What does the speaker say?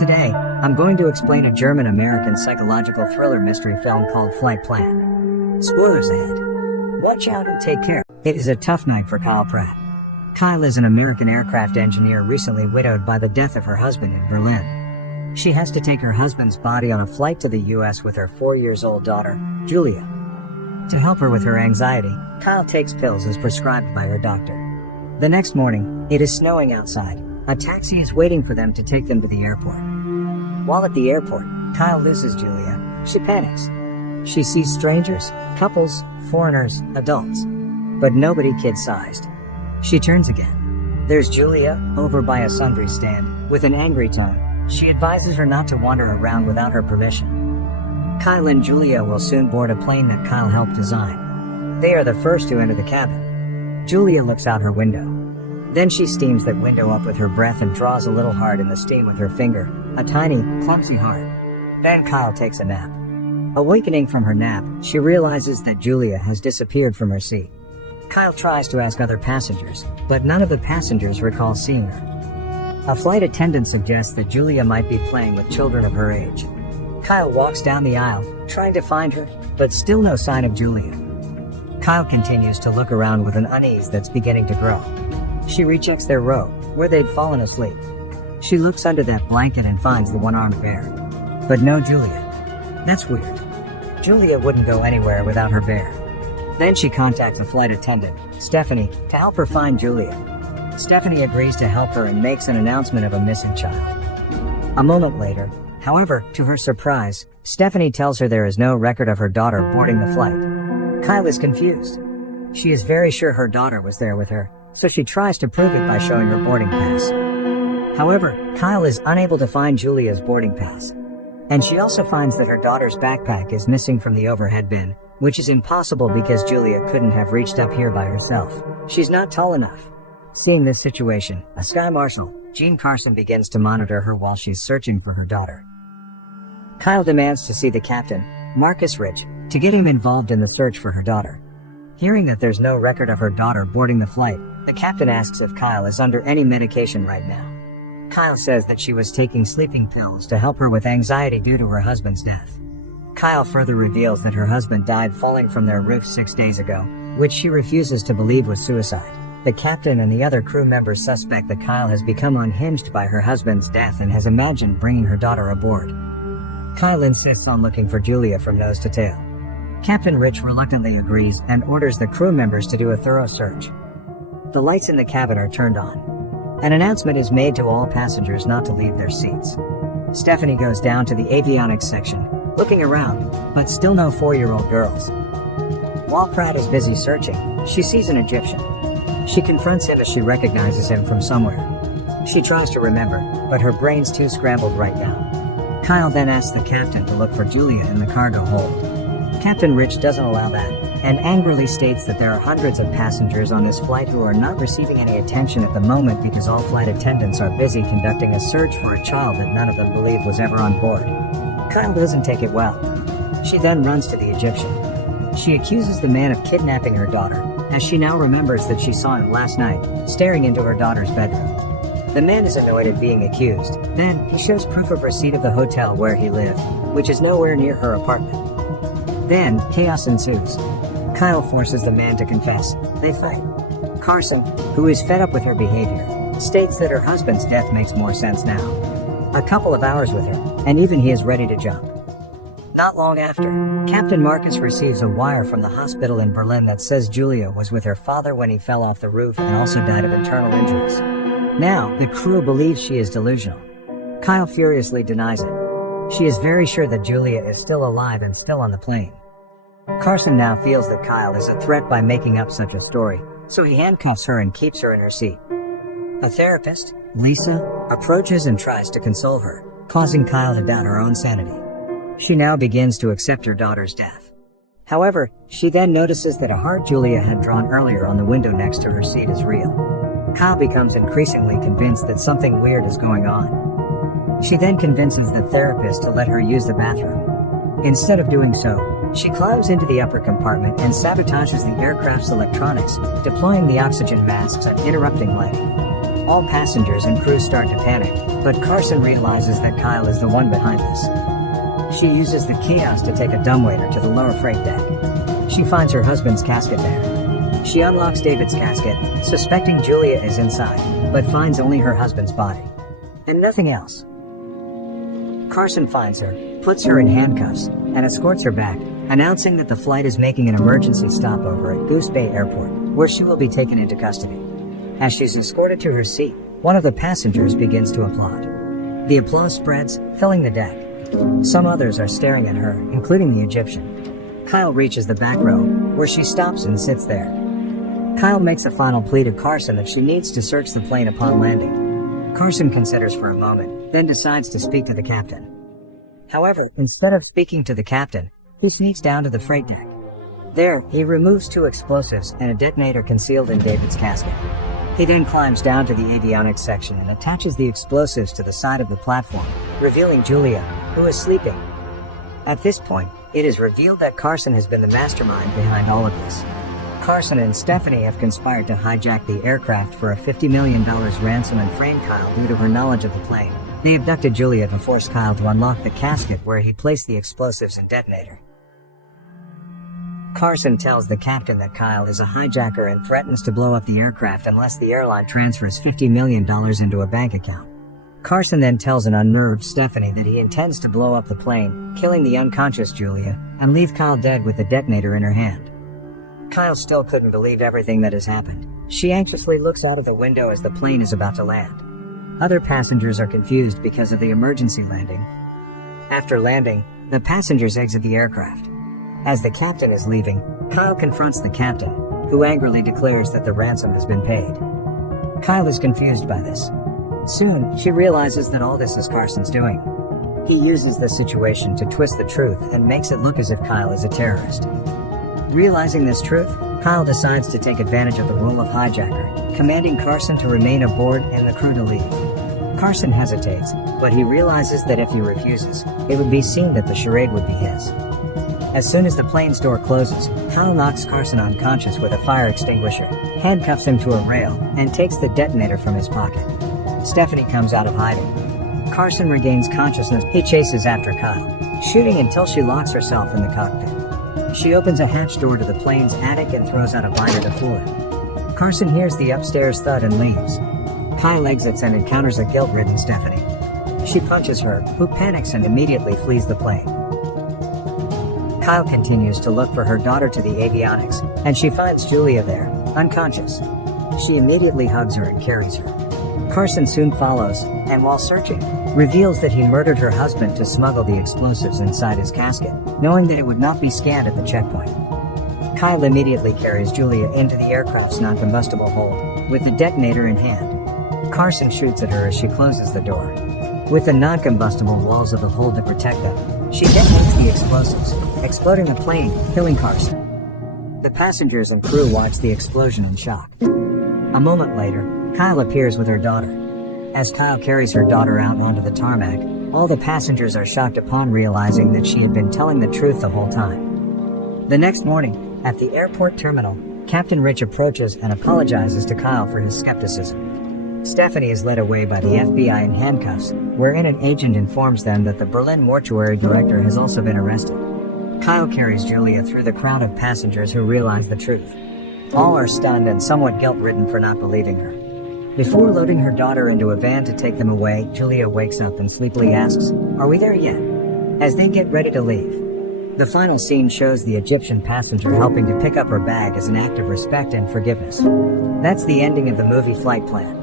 Today, I'm going to explain a German-American psychological thriller mystery film called Flight Plan. Spoilers ahead. Watch out and take care. It is a tough night for Kyle Pratt. Kyle is an American aircraft engineer recently widowed by the death of her husband in Berlin. She has to take her husband's body on a flight to the US with her 4-year-old daughter, Julia. To help her with her anxiety, Kyle takes pills as prescribed by her doctor. The next morning, it is snowing outside. A taxi is waiting for them to take them to the airport. While at the airport, Kyle loses Julia. She panics. She sees strangers, couples, foreigners, adults, but nobody kid-sized. She turns again. There's Julia, over by a sundry stand, with an angry tone. She advises her not to wander around without her permission. Kyle and Julia will soon board a plane that Kyle helped design. They are the first to enter the cabin. Julia looks out her window. Then she steams that window up with her breath and draws a little heart in the steam with her finger, a tiny, clumsy heart. Then Kyle takes a nap. Awakening from her nap, she realizes that Julia has disappeared from her seat. Kyle tries to ask other passengers, but none of the passengers recall seeing her. A flight attendant suggests that Julia might be playing with children of her age. Kyle walks down the aisle, trying to find her, but still no sign of Julia. Kyle continues to look around with an unease that's beginning to grow. She rechecks their row, where they'd fallen asleep. She looks under that blanket and finds the one-armed bear. But no Julia. That's weird. Julia wouldn't go anywhere without her bear. Then she contacts a flight attendant, Stephanie, to help her find Julia. Stephanie agrees to help her and makes an announcement of a missing child. A moment later, however, to her surprise, Stephanie tells her there is no record of her daughter boarding the flight. Kyle is confused. She is very sure her daughter was there with her, so she tries to prove it by showing her boarding pass. However, Kyle is unable to find Julia's boarding pass. And she also finds that her daughter's backpack is missing from the overhead bin, which is impossible because Julia couldn't have reached up here by herself. She's not tall enough. Seeing this situation, a Sky Marshal, Gene Carson, begins to monitor her while she's searching for her daughter. Kyle demands to see the captain, Marcus Rich, to get him involved in the search for her daughter. Hearing that there's no record of her daughter boarding the flight, the captain asks if Kyle is under any medication right now. Kyle says that she was taking sleeping pills to help her with anxiety due to her husband's death. Kyle further reveals that her husband died falling from their roof 6 days ago, which she refuses to believe was suicide. The captain and the other crew members suspect that Kyle has become unhinged by her husband's death and has imagined bringing her daughter aboard. Kyle insists on looking for Julia from nose to tail. Captain Rich reluctantly agrees and orders the crew members to do a thorough search. The lights in the cabin are turned on. An announcement is made to all passengers not to leave their seats. Stephanie goes down to the avionics section, looking around, but still no 4-year-old girls. While Pratt is busy searching, she sees an Egyptian. She confronts him as she recognizes him from somewhere. She tries to remember, but her brain's too scrambled right now. Kyle then asks the captain to look for Julia in the cargo hold. Captain Rich doesn't allow that, and angrily states that there are hundreds of passengers on this flight who are not receiving any attention at the moment because all flight attendants are busy conducting a search for a child that none of them believe was ever on board. Kyle doesn't take it well. She then runs to the Egyptian. She accuses the man of kidnapping her daughter, as she now remembers that she saw him last night, staring into her daughter's bedroom. The man is annoyed at being accused. Then, he shows proof of receipt of the hotel where he lived, which is nowhere near her apartment. Then, chaos ensues. Kyle forces the man to confess. They fight. Carson, who is fed up with her behavior, states that her husband's death makes more sense now. A couple of hours with her, and even he is ready to jump. Not long after, Captain Marcus receives a wire from the hospital in Berlin that says Julia was with her father when he fell off the roof and also died of internal injuries. Now, the crew believes she is delusional. Kyle furiously denies it. She is very sure that Julia is still alive and still on the plane. Carson now feels that Kyle is a threat by making up such a story, so he handcuffs her and keeps her in her seat. A therapist, Lisa, approaches and tries to console her, causing Kyle to doubt her own sanity. She now begins to accept her daughter's death. However, she then notices that a heart Julia had drawn earlier on the window next to her seat is real. Kyle becomes increasingly convinced that something weird is going on. She then convinces the therapist to let her use the bathroom. Instead of doing so, she climbs into the upper compartment and sabotages the aircraft's electronics, deploying the oxygen masks and interrupting lighting. All passengers and crew start to panic, but Carson realizes that Kyle is the one behind this. She uses the kiosk to take a dumbwaiter to the lower freight deck. She finds her husband's casket there. She unlocks David's casket, suspecting Julia is inside, but finds only her husband's body. And nothing else. Carson finds her, puts her in handcuffs, and escorts her back, announcing that the flight is making an emergency stopover at Goose Bay Airport, where she will be taken into custody. As she's escorted to her seat, one of the passengers begins to applaud. The applause spreads, filling the deck. Some others are staring at her, including the Egyptian. Kyle reaches the back row, where she stops and sits there. Kyle makes a final plea to Carson that she needs to search the plane upon landing. Carson considers for a moment, then decides to speak to the captain. However, instead of speaking to the captain, he sneaks down to the freight deck. There, he removes 2 explosives and a detonator concealed in David's casket. He then climbs down to the avionics section and attaches the explosives to the side of the platform, revealing Julia, who is sleeping. At this point, it is revealed that Carson has been the mastermind behind all of this. Carson and Stephanie have conspired to hijack the aircraft for a $50 million ransom and frame Kyle due to her knowledge of the plane. They abducted Julia to force Kyle to unlock the casket where he placed the explosives and detonator. Carson tells the captain that Kyle is a hijacker and threatens to blow up the aircraft unless the airline transfers $50 million into a bank account. Carson then tells an unnerved Stephanie that he intends to blow up the plane, killing the unconscious Julia, and leave Kyle dead with the detonator in her hand. Kyle still couldn't believe everything that has happened. She anxiously looks out of the window as the plane is about to land. Other passengers are confused because of the emergency landing. After landing, the passengers exit the aircraft. As the captain is leaving, Kyle confronts the captain, who angrily declares that the ransom has been paid. Kyle is confused by this. Soon, she realizes that all this is Carson's doing. He uses the situation to twist the truth and makes it look as if Kyle is a terrorist. Realizing this truth, Kyle decides to take advantage of the role of hijacker, commanding Carson to remain aboard and the crew to leave. Carson hesitates, but he realizes that if he refuses, it would be seen that the charade would be his. As soon as the plane's door closes, Kyle knocks Carson unconscious with a fire extinguisher, handcuffs him to a rail, and takes the detonator from his pocket. Stephanie comes out of hiding. Carson regains consciousness. He chases after Kyle, shooting until she locks herself in the cockpit. She opens a hatch door to the plane's attic and throws out a lighter to fool him. Carson hears the upstairs thud and leaves. Kyle exits and encounters a guilt-ridden Stephanie. She punches her, who panics and immediately flees the plane. Kyle continues to look for her daughter to the avionics, and she finds Julia there, unconscious. She immediately hugs her and carries her. Carson soon follows, and while searching, reveals that he murdered her husband to smuggle the explosives inside his casket, knowing that it would not be scanned at the checkpoint. Kyle immediately carries Julia into the aircraft's non-combustible hold, with the detonator in hand. Carson shoots at her as she closes the door. With the non-combustible walls of the hold to protect them, she detonates the explosives, exploding the plane, killing Carson. The passengers and crew watch the explosion in shock. A moment later, Kyle appears with her daughter. As Kyle carries her daughter out onto the tarmac, all the passengers are shocked upon realizing that she had been telling the truth the whole time. The next morning, at the airport terminal, Captain Rich approaches and apologizes to Kyle for his skepticism. Stephanie is led away by the FBI in handcuffs, wherein an agent informs them that the Berlin mortuary director has also been arrested. Kyle carries Julia through the crowd of passengers who realize the truth. All are stunned and somewhat guilt-ridden for not believing her. Before loading her daughter into a van to take them away, Julia wakes up and sleepily asks, "Are we there yet?" As they get ready to leave. The final scene shows the Egyptian passenger helping to pick up her bag as an act of respect and forgiveness. That's the ending of the movie Flight Plan.